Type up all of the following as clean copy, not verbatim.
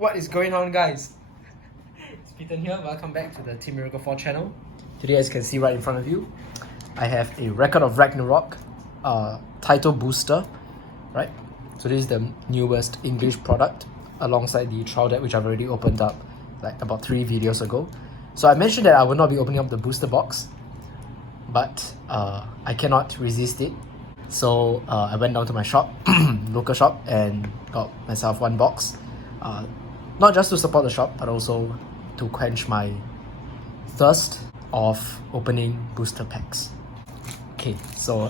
What is going on, guys? It's Pton here. Welcome back to the Team Miracle 4 channel. Today, as you can see right in front of you, I have a record of Ragnarok Title Booster, right? So this is the newest English product alongside the trial deck, which I've already opened up like about 3 videos ago. So I mentioned that I will not be opening up the booster box, but I cannot resist it. So I went down to my shop, local shop, and got myself one box. Not just to support the shop, but also to quench my thirst of opening booster packs. Okay, so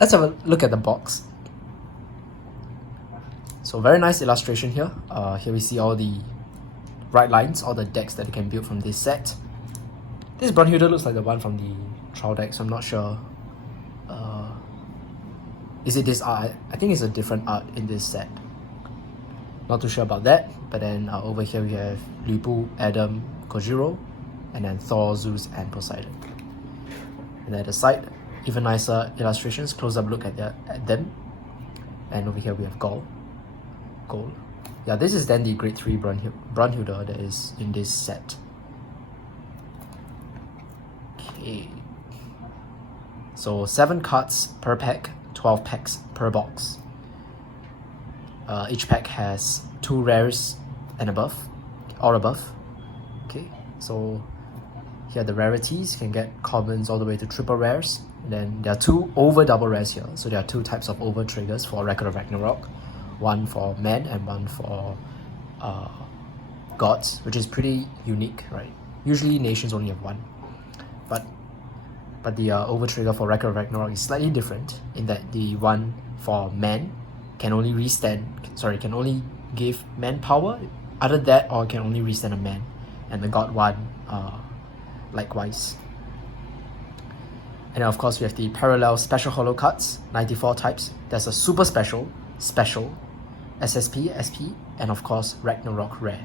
let's have a look at the box. So very nice illustration here. Here we see all the bright lines, all the decks that you can build from this set. This Brunhilde looks like the one from the trial deck, so I'm not sure. Is it this art? I think it's a different art in this set. Not too sure about that. But then over here we have Lipu, Adam, Kojiro, and then Thor, Zeus, and Poseidon. And at the side, even nicer illustrations, close-up look at them. And over here we have Gold. Yeah, this is then the Grade 3 Brunhilde that is in this set. Okay. So 7 cards per pack, 12 packs per box. Each pack has 2 rares and above, or above. Okay, so here are the rarities. You can get commons all the way to triple rares. And then there are 2 over double rares here. So there are 2 types of over triggers for Record of Ragnarok. One for men and one for gods, which is pretty unique, right? Usually nations only have one. But the over trigger for Record of Ragnarok is slightly different in that the one for men can only can only give man power, either that or can only restand a man, and the god one likewise. And then of course we have the parallel special holo cards, 94 types. There's a super special, SSP, SP, and of course Ragnarok rare.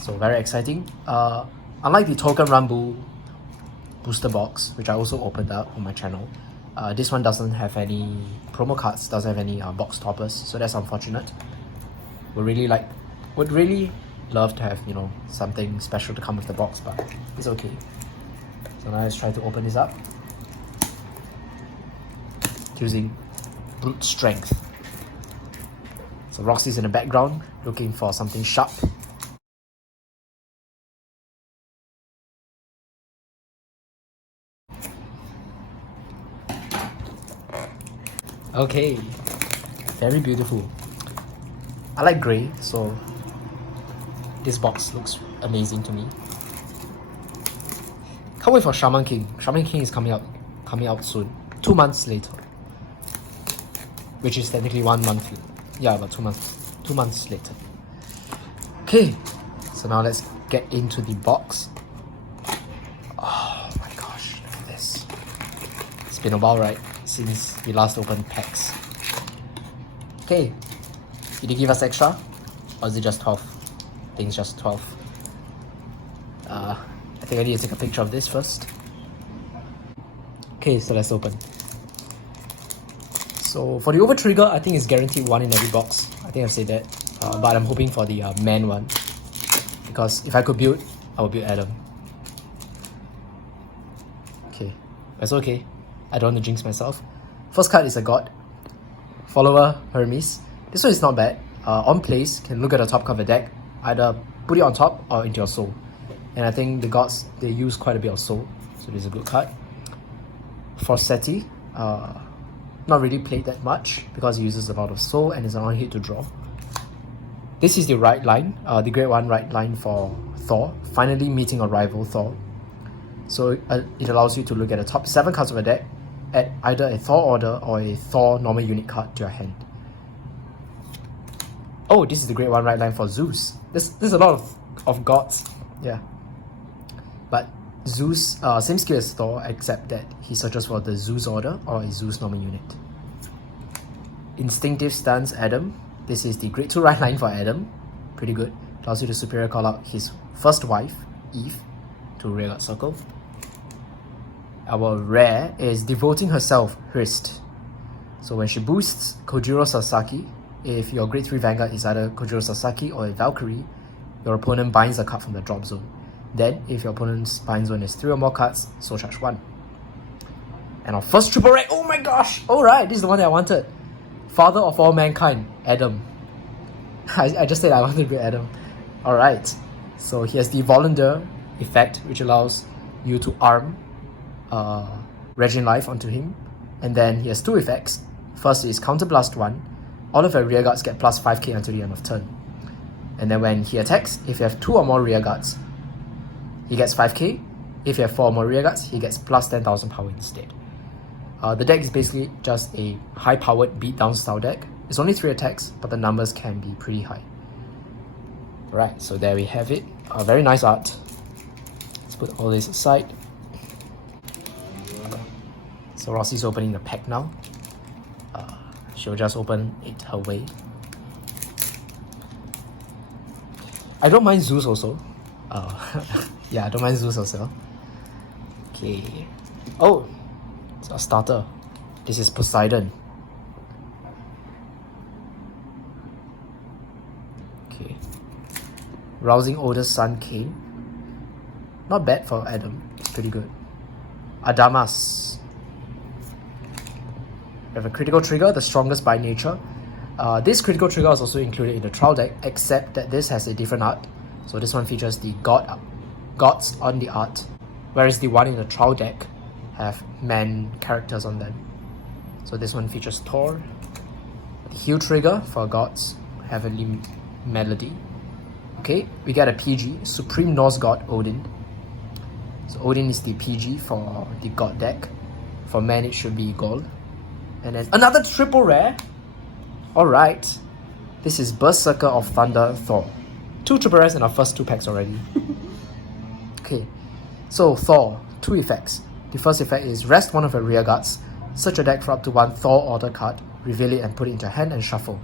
So very exciting. Unlike the Touken Ranbu booster box, which I also opened up on my channel, this one doesn't have any promo cards, doesn't have any box toppers, so that's unfortunate. Would really love to have, you know, something special to come with the box, but it's okay. So now let's try to open this up using brute strength. So Roxy's in the background looking for something sharp. Okay, very beautiful. I like grey, so this box looks amazing to me. Can't wait for Shaman King. Shaman King is coming out soon. 2 months later, which is technically 1 month. Yeah, but 2 months later. Okay, so now let's get into the box. Oh my gosh, look at this. It's been a while, right, since we last opened packs. Okay, did he give us extra, or is it just 12? I think it's just 12. I think I need to take a picture of this first. Okay, so let's open. So for the over trigger, I think it's guaranteed 1 in every box. I think I've said that, but I'm hoping for the man one, because if I could build, I would build Adam. Okay, that's okay. I don't want to jinx myself. First card is a god. Follower Hermes. This one is not bad. On place, can look at the top card of the deck, either put it on top or into your soul. And I think the gods, they use quite a bit of soul, so this is a good card. Forseti, not really played that much because it uses a lot of soul and is a one hit to draw. This is the right line, the Grade 1 right line for Thor, finally meeting a rival Thor. So it allows you to look at the top 7 cards of a deck, add either a Thor order or a Thor normal unit card to your hand. Oh, this is the Grade 1 right line for Zeus. There's a lot of gods, yeah. But Zeus, same skill as Thor, except that he searches for the Zeus order or a Zeus normal unit. Instinctive Stance Adam. This is the Grade 2 right line for Adam. Pretty good. Allows you to superior call out his first wife, Eve, to rear guard circle. Our rare is Devoting Herself, Hrist. So when she boosts Kojiro Sasaki, if your grade 3 Vanguard is either Kojiro Sasaki or a Valkyrie, your opponent binds a card from the drop zone. Then, if your opponent's bind zone is 3 or more cards, soul charge 1. And our first triple rare, oh my gosh! Alright, this is the one that I wanted. Father of all mankind, Adam. I just said I wanted to be Adam. Alright, so he has the Volunteer effect, which allows you to arm Regin Life onto him. And then he has 2 effects. First is Counterblast 1. All of your rear guards get plus 5k until the end of turn. And then when he attacks, if you have 2 or more rear guards, he gets 5k. If you have 4 or more rear guards, he gets plus 10,000 power instead. The deck is basically just a high-powered beatdown style deck. It's only 3 attacks, but the numbers can be pretty high. Alright, so there we have it. Very nice art. Let's put all this aside. So Rossi's opening the pack now. She'll just open it her way. I don't mind Zeus also. Yeah, I don't mind Zeus also. Okay. Oh, it's a starter. This is Poseidon. Okay. Rousing Older Sun Kane. Not bad for Adam. It's pretty good. Adamas. We have a critical trigger, the strongest by nature. This critical trigger is also included in the trial deck, except that this has a different art. So this one features the gods on the art, whereas the one in the trial deck have man characters on them. So this one features Thor. The heal trigger for gods, Heavenly Melody. Okay, we get a PG, Supreme Norse God Odin. So Odin is the PG for the god deck. For man it should be gold. And then another triple rare. Alright. This is Berserker of Thunder Thor. 2 triple rares in our first 2 packs already. Okay. So Thor, 2 effects. The first effect is rest one of your rear guards. Search your deck for up to 1 Thor order card. Reveal it and put it into your hand and shuffle.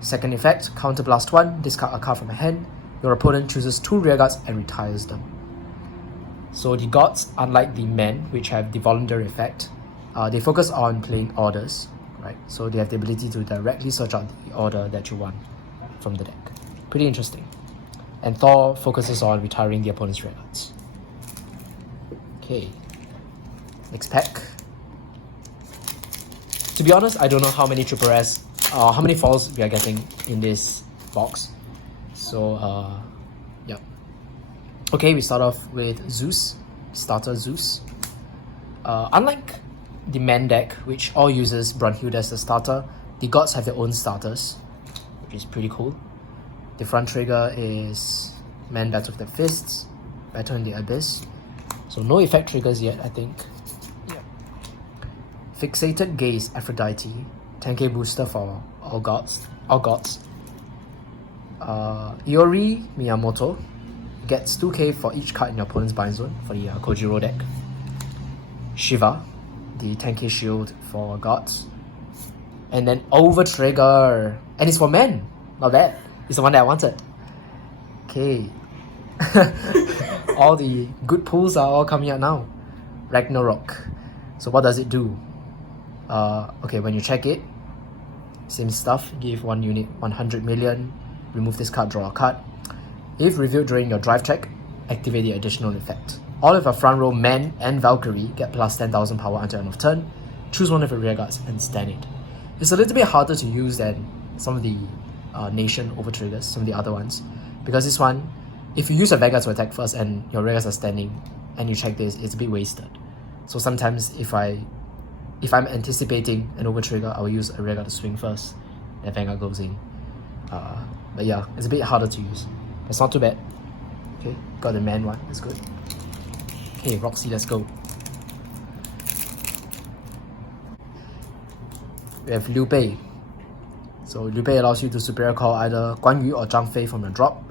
Second effect, Counterblast 1. Discard a card from your hand. Your opponent chooses 2 rear guards and retires them. So the gods, unlike the men, which have the voluntary effect, they focus on playing orders, right? So they have the ability to directly search out the order that you want from the deck. Pretty interesting. And Thor focuses on retiring the opponent's rear guards. Okay. Next pack. To be honest, I don't know how many triple rares, how many falls we are getting in this box. So, yeah. Okay, we start off with Zeus, starter Zeus. Unlike the man deck, which all uses Brunhilde as the starter, the gods have their own starters, which is pretty cool. The front trigger is Man Battle with the Fists, Battle in the Abyss. So no effect triggers yet, I think. Yeah. Fixated Gaze Aphrodite, 10k booster for all gods. Iori Miyamoto gets 2k for each card in your opponent's bind zone for the Kojiro deck. Shiva, the 10k shield for gods. And then Overtrigger, and it's for men. Not bad. It's the one that I wanted. Okay. All the good pulls are all coming out now. Ragnarok. So what does it do? Okay, when you check it, same stuff. Give 1 unit 100 million. Remove this card, draw a card. If revealed during your drive check, activate the additional effect. All of your front row men and Valkyrie get plus 10,000 power until end of turn. Choose one of your rear guards and stand it. It's a little bit harder to use than some of the nation overtriggers, some of the other ones. Because this one, if you use a Vanguard to attack first and your rear guards are standing and you check this, it's a bit wasted. So sometimes if I'm anticipating an overtrigger, I will use a rear guard to swing first, then Vanguard goes in. But yeah, it's a bit harder to use. It's not too bad. Okay, got the man one, that's good. Okay, Roxy, let's go. We have Liu Bei. So Liu Bei allows you to superior call either Guan Yu or Zhang Fei from your drop.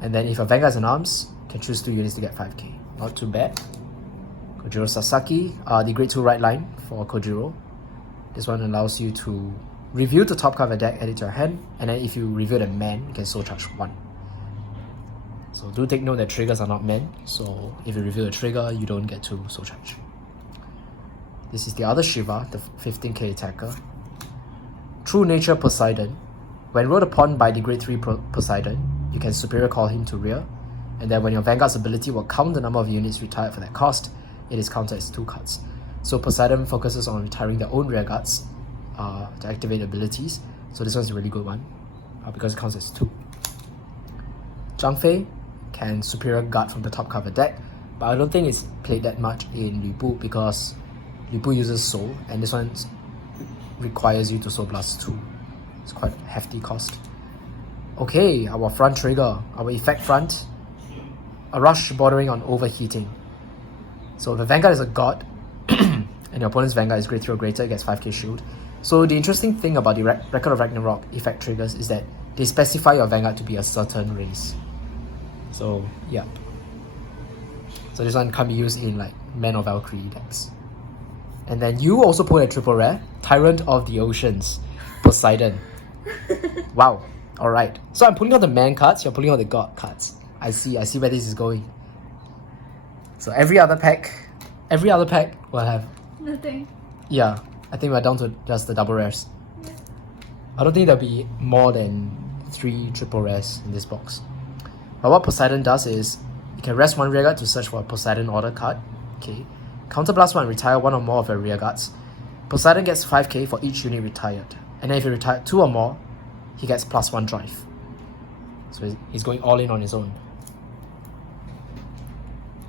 And then if your Vanguard is in arms, you can choose 2 units to get 5k. Not too bad. Kojiro Sasaki, the grade 2 right line for Kojiro. This one allows you to reveal the top card of a deck, add it to your hand, and then if you reveal a man, you can soul charge 1. So do take note that triggers are not men, so if you reveal a trigger, you don't get to soul charge. This is the other Shiva, the 15k attacker. True Nature Poseidon. When ruled upon by the grade 3 Poseidon, you can superior call him to rear, and then when your Vanguard's ability will count the number of units retired for that cost, it is counted as 2 cards. So Poseidon focuses on retiring their own rear guards to activate abilities, so this one's a really good one because it counts as 2. Zhang Fei can superior guard from the top cover deck, but I don't think it's played that much in Lu Bu because Lu Bu uses Soul, and this one requires you to Soul Blast 2. It's quite a hefty cost. Okay, our front trigger, our effect front, a rush bordering on overheating. So the Vanguard is a god, and your opponent's Vanguard is grade 3 or greater, it gets 5k shield. So the interesting thing about the Record of Ragnarok effect triggers is that they specify your Vanguard to be a certain race. So yeah. So this one can't be used in like Man of Valkyrie decks. And then you also pull a triple rare, Tyrant of the Oceans, Poseidon. Wow. Alright. So I'm pulling out the man cards, you're pulling out the god cards. I see where this is going. So every other pack will have nothing. Yeah. I think we're down to just the double rares. Yeah. I don't think there'll be more than 3 triple rares in this box. But what Poseidon does is you can rest 1 rearguard to search for a Poseidon order card. Okay. Counterblast 1, retire 1 or more of your rearguards. Poseidon gets 5k for each unit retired. And then if you retire 2 or more, he gets +1 drive. So he's going all in on his own.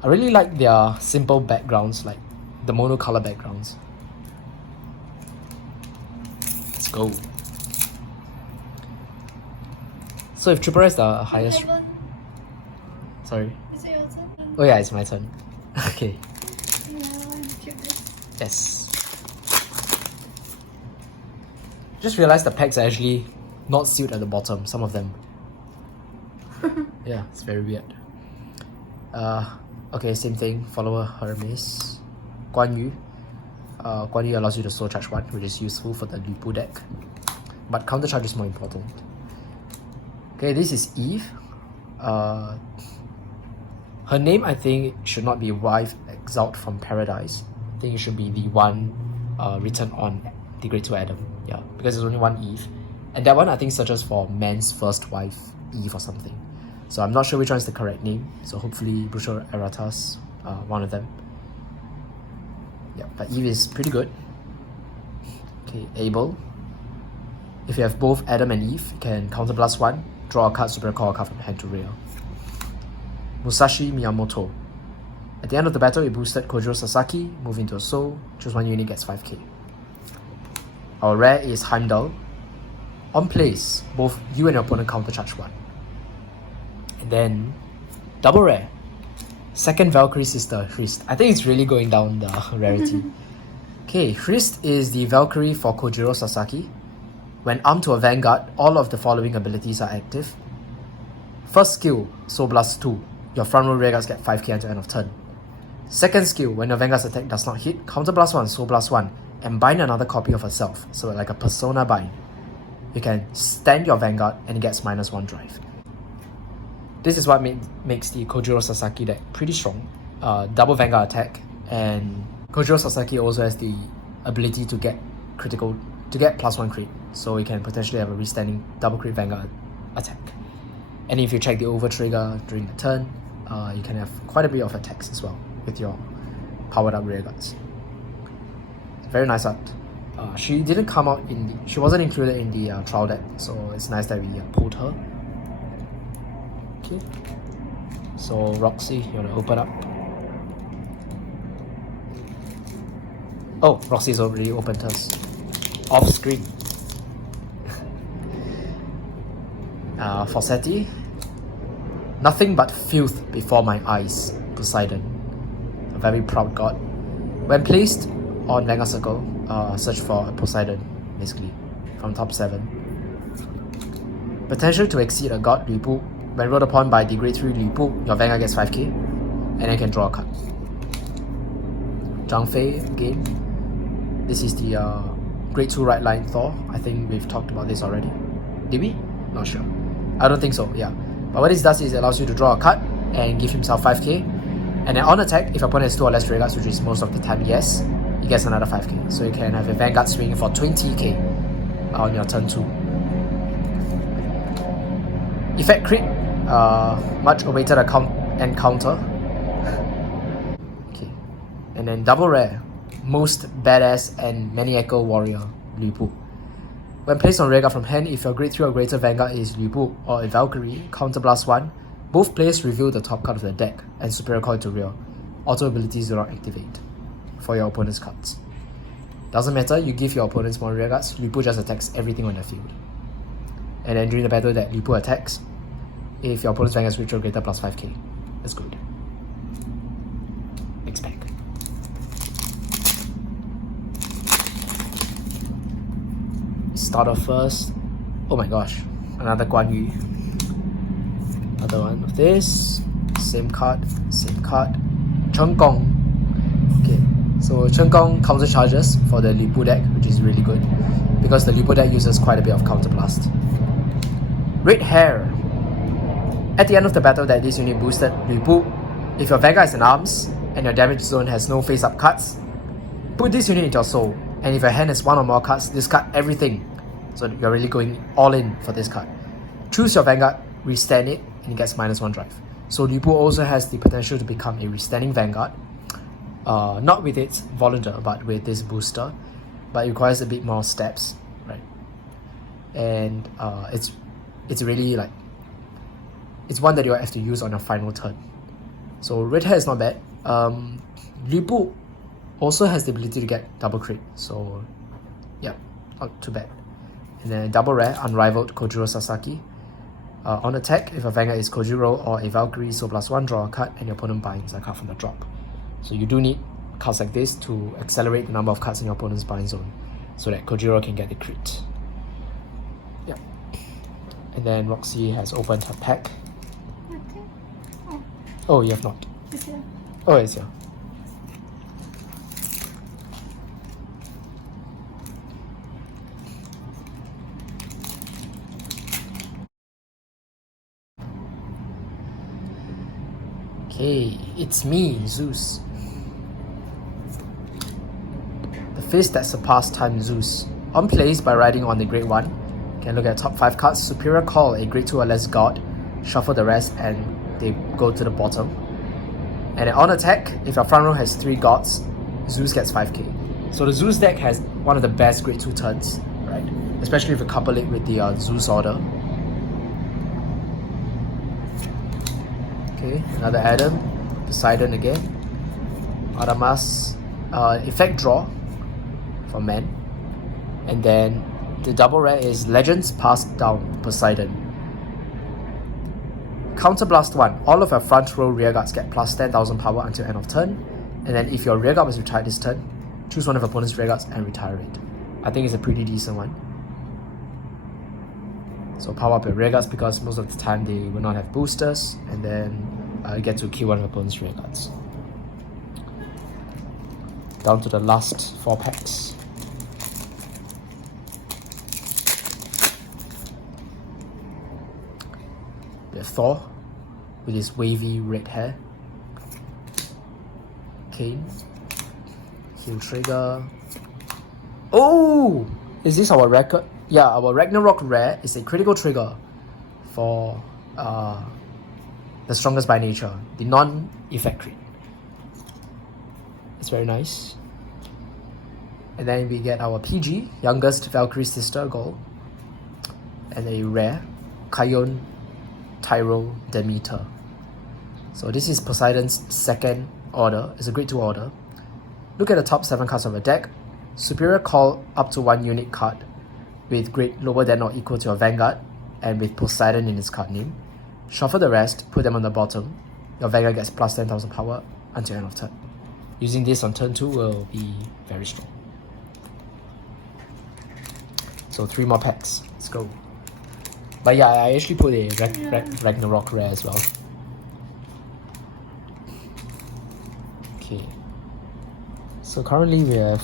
I really like their simple backgrounds, like the monocolor backgrounds. Let's go. So if triple is the highest... Sorry? Is it your turn? Oh yeah, it's my turn. Okay. Yeah, I want to check this. Yes. Just realized the packs are actually not sealed at the bottom, some of them. Yeah, it's very weird. Okay, same thing. Follower Hermes. Guan Yu. Guan Yu allows you to soul charge 1, which is useful for the Lu Bu deck. But counter charge is more important. Okay, this is Eve. Her name, I think, should not be Wife Exalt from Paradise. I think it should be the one written on the Grade 2 Adam. Yeah, because there's only one Eve. And that one, I think, searches for man's first wife, Eve or something. So I'm not sure which one is the correct name. So hopefully Brushel Eratas, one of them. Yeah, but Eve is pretty good. Okay, Abel. If you have both Adam and Eve, you can counterblast 1, draw a card, super call a card from hand to rear. Musashi Miyamoto. At the end of the battle, you boosted Kojiro Sasaki, move into a soul, choose 1 unit, gets 5k. Our rare is Heimdall. On place, both you and your opponent countercharge 1. And then, double rare. Second Valkyrie sister, Hrist. I think it's really going down the rarity. Okay, Hrist is the Valkyrie for Kojiro Sasaki. When armed to a Vanguard, all of the following abilities are active. First skill, Soul Blast 2. Your front row rearguards get 5k until end of turn. Second skill, when your Vanguard's attack does not hit, Counterblast 1, Soul Blast 1, and bind another copy of herself, so like a Persona bind. You can stand your Vanguard and it gets -1 drive. This is what makes the Kojiro Sasaki deck pretty strong. Double Vanguard attack, and Kojiro Sasaki also has the ability to get +1 crit, so you can potentially have a restanding double crit Vanguard attack. And if you check the over trigger during the turn, you can have quite a bit of attacks as well with your powered up rearguards. Very nice art. She didn't come out she wasn't included in the trial deck, so it's nice that we pulled her. Okay. So Roxy, you wanna open up? Oh, Roxy's already opened hers. Off screen. Fawcetti. Nothing but filth before my eyes, Poseidon. A very proud god. When placed on Vanguard Circle, search for Poseidon, basically, from top 7. Potential to exceed a god, Lu Bu. When rolled upon by the grade 3 Lu Bu, your Vanguard gets 5k, and then you can draw a card. Zhang Fei again. This is the grade 2 right line Thor. I think we've talked about this already. Did we? Not sure. I don't think so, yeah. But what this does is it allows you to draw a card and give himself 5k. And then on attack, if your opponent has 2 or less rearguards, which is most of the time yes, he gets another 5k. So you can have a Vanguard swing for 20k on your turn 2. Effect crit, much awaited encounter. Okay, and then double rare, most badass and maniacal warrior, Lu Bu. When placed on rearguard from hand, if your grade 3 or greater Vanguard is Lu Bu or a Valkyrie, counterblast 1, both players reveal the top card of the deck and superior card to rear. Auto abilities do not activate for your opponent's cards. Doesn't matter, you give your opponents more rearguards, Lu Bu just attacks everything on the field. And then during the battle that Lu Bu attacks, if your opponent's Vanguard is ritual greater plus 5k. That's good. Next pack. Start off first. Oh my gosh, another Guan Yu. Another one of this. Same card, same card. Cheng Gong. Okay, so Cheng Gong counter charges for the Lu Bu deck, which is really good because the Lu Bu deck uses quite a bit of counterblast. Red Hair. At the end of the battle that this unit boosted Lu Bu, if your Vanguard is in arms and your damage zone has no face-up cards, put this unit into your soul, and if your hand has one or more cards, discard everything. So you're really going all in for this card. Choose your Vanguard, restand it, and it gets -1 drive. So Lu Bu also has the potential to become a restanding Vanguard, not with its Volunteer, but with this booster, but it requires a bit more steps, right? And it's really like, it's one that you have to use on your final turn. So Red Hair is not bad. Lu Bu also has the ability to get double crit, so yeah, not too bad. And then double rare, Unrivaled Kojiro Sasaki. On attack, if a Vanguard is Kojiro or a Valkyrie, so +1, draw a card, and your opponent binds a card from the drop. So you do need cards like this to accelerate the number of cards in your opponent's bind zone, so that Kojiro can get the crit. Yeah. And then Roxy has opened her pack. Okay. Oh, you have not. It's here. Oh, it's here. Okay, it's me, Zeus. The fist that surpassed time, Zeus. On plays by riding on the grade 1, you can look at top 5 cards, superior call a grade 2 or less god, shuffle the rest and they go to the bottom. And then on attack, if your front row has 3 gods, Zeus gets 5k. So the Zeus deck has one of the best grade 2 turns, right? Especially if you couple it with the Zeus order. Okay, another Adam, Poseidon again, Adamas, effect draw for men, and then the double rare is Legends Passed Down, Poseidon. Counterblast 1, all of your front row rearguards get plus 10,000 power until end of turn, and then if your rearguard was retired this turn, choose one of your opponent's rearguards and retire it. I think it's a pretty decent one. So power up your rearguards because most of the time they will not have boosters, and then you get to kill one of your opponent's rearguards. Down to the last 4 packs. We have Thor with his wavy red hair. Kane. Heal trigger. Oh! Is this our record? Yeah, our Ragnarok rare is a critical trigger for the strongest by nature, the non-effect crit. It's very nice. And then we get our PG, youngest Valkyrie sister goal, and a rare Kion Tyro Demeter. So this is Poseidon's second order. It's a grade 2 order. Look at the top 7 cards of the deck. Superior call up to 1 unique card with grade lower than or equal to your Vanguard and with Poseidon in its card name. Shuffle the rest, put them on the bottom. Your Vanguard gets plus 10,000 power until end of turn. Using this on turn 2 will be very strong. So 3 more packs. Let's go. But yeah, I actually put a Ragnarok rare as well. Okay. So currently we have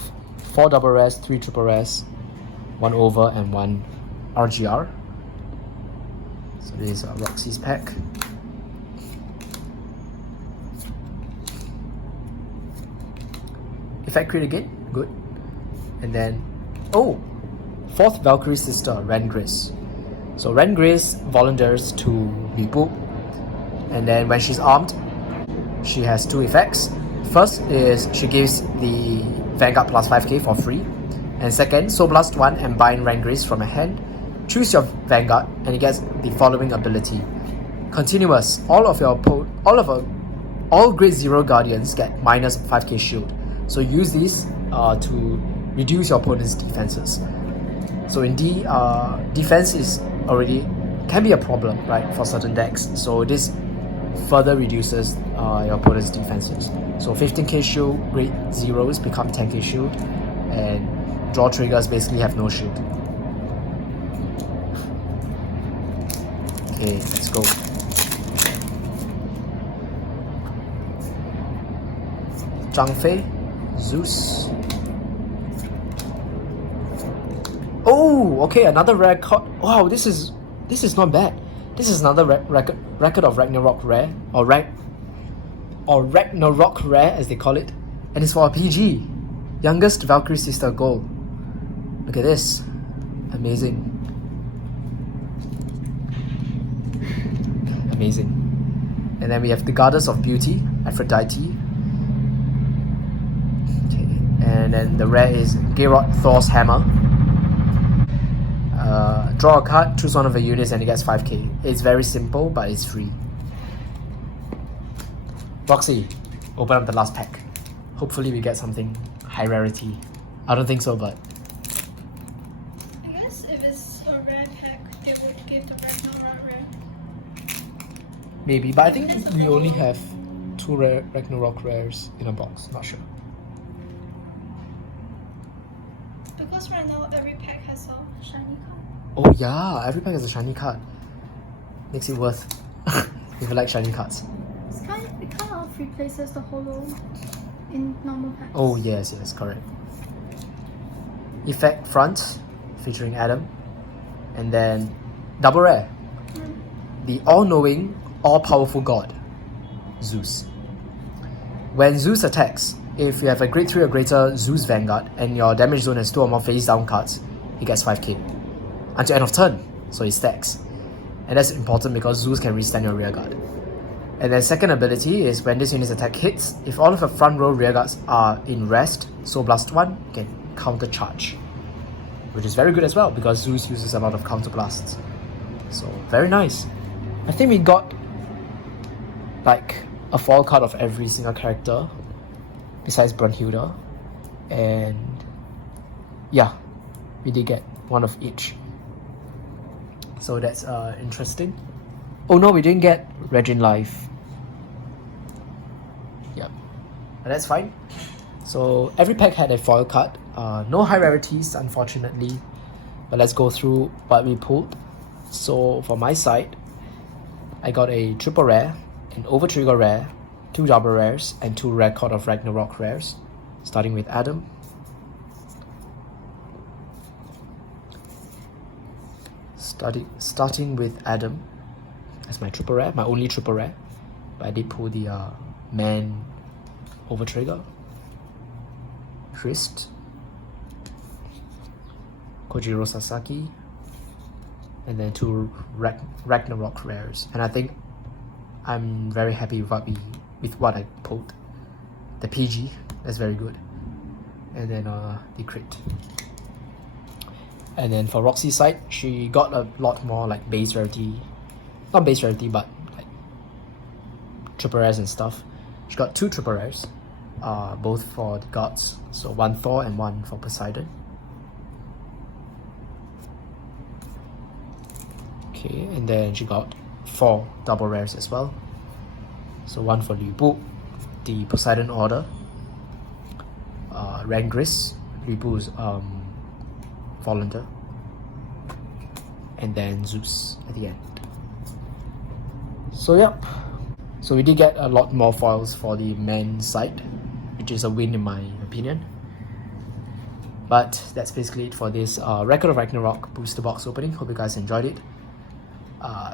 4 double rares, 3 triple rares, 1 over and 1 RGR. So this is Roxy's pack. Effect crit again, good. And then, oh! 4th Valkyrie sister, Rangris. So Rengrace volunteers to Ranbu, and then when she's armed, she has two effects. First is she gives the Vanguard plus 5k for free, and second, Soul Blast 1 and bind Rengrace from a hand. Choose your Vanguard and it gets the following ability. Continuous. All grade 0 guardians get minus 5k shield. So use these to reduce your opponent's defenses. So indeed, defense can be a problem, right, for certain decks. So this further reduces your opponent's defenses. So 15k shield, grade 0s become 10k shield, and draw triggers basically have no shield. Okay, let's go. Zhang Fei, Zeus. Oh, okay, another rare card. Wow, this is not bad. This is another record of Ragnarok rare, or Ragnarok rare as they call it, and it's for a PG, youngest Valkyrie sister gold. Look at this, amazing. And then we have the Goddess of Beauty, Aphrodite. Okay, and then the rare is Geralt Thor's Hammer. Draw a card, choose one of the units, and it gets 5k. It's very simple, but it's free. Roxy, open up the last pack. Hopefully we get something high rarity. I don't think so, but I guess if it's a rare pack, they would give the Ragnarok rare. maybe. But I think we only have 2 Ragnarok rares in a box. Not sure. Because right now every pack has a shiny card. Oh yeah, every pack has a shiny card. Makes it worth if you like shiny cards. It kind of replaces the holo in normal packs. Oh yes, correct. Effect front, featuring Adam, and then double rare. The all-knowing, all-powerful god, Zeus. When Zeus attacks, if you have a grade 3 or greater Zeus Vanguard and your damage zone has 2 or more face down cards, he gets 5k. Until end of turn, so it stacks. And that's important because Zeus can restand your rear guard. And then second ability is when this unit's attack hits, if all of your front row rear guards are in rest, Soul Blast 1 can counter charge. Which is very good as well because Zeus uses a lot of counter blasts. So very nice. I think we got like a foil card of every single character besides Brunhilde, and yeah, we did get one of each. So that's interesting. Oh no, we didn't get Regin Life. Yep, but that's fine. So every pack had a foil card. No high rarities, unfortunately. But let's go through what we pulled. So for my side, I got a triple rare, an Overtrigger rare, 2 double rares, and 2 record of Ragnarok rares. Starting with Adam. Starting with Adam as my triple rare, my only triple rare. But I did pull the Man Overtrigger, Trist, Kojiro Sasaki, and then 2 Ragnarok rares. And I think I'm very happy with what I pulled. The PG, that's very good. And then the crit. And then for Roxy's side, she got a lot more like base rarity, not base rarity, but like triple rares and stuff. She got 2 triple rares, both for the gods. So 1 Thor and 1 for Poseidon. Okay, and then she got 4 double rares as well. So 1 for Ranbu, the Poseidon Order, Rengrace, Ranbu's volunteer, and then Zeus at the end. So yep, so we did get a lot more foils for the men's side, which is a win in my opinion. But that's basically it for this Record of Ragnarok booster box opening. Hope you guys enjoyed it.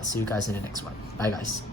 See you guys in the next one. Bye guys.